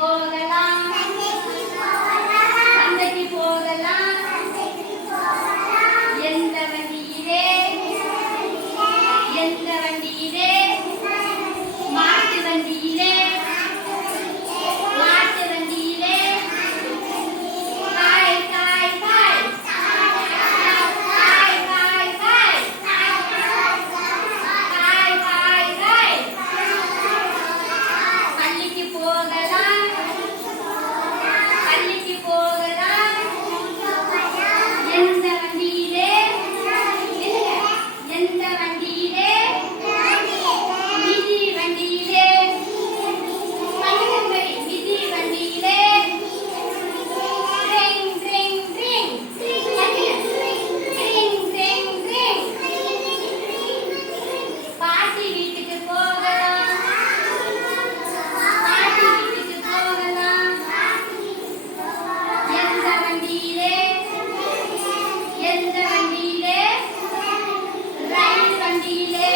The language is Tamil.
போகலாம் சந்தைக்கு போகலாம் எந்த வண்டியிலே எந்த வண்டியிலே மாட்டு வண்டியிலே மாட்டு வண்டியிலே காய் காய் காய் காய் காய் காய் காய் காய் காய் பள்ளிக்கு போகலாம் பள்ளிக்கு போகலாம் எந்த வண்டியிலே எந்த வண்டியிலே மிதி வண்டியிலே பள்ளிக்கம்பை மிதி வண்டியிலே drink drink drink drink drink drink பாட்டி வீட்டுக்கு போகலாம் பாட்டி வீட்டுக்கு போகலாம் எந்த வண்டியிலே எந்த வண்டியிலே ரயில் வண்டியிலே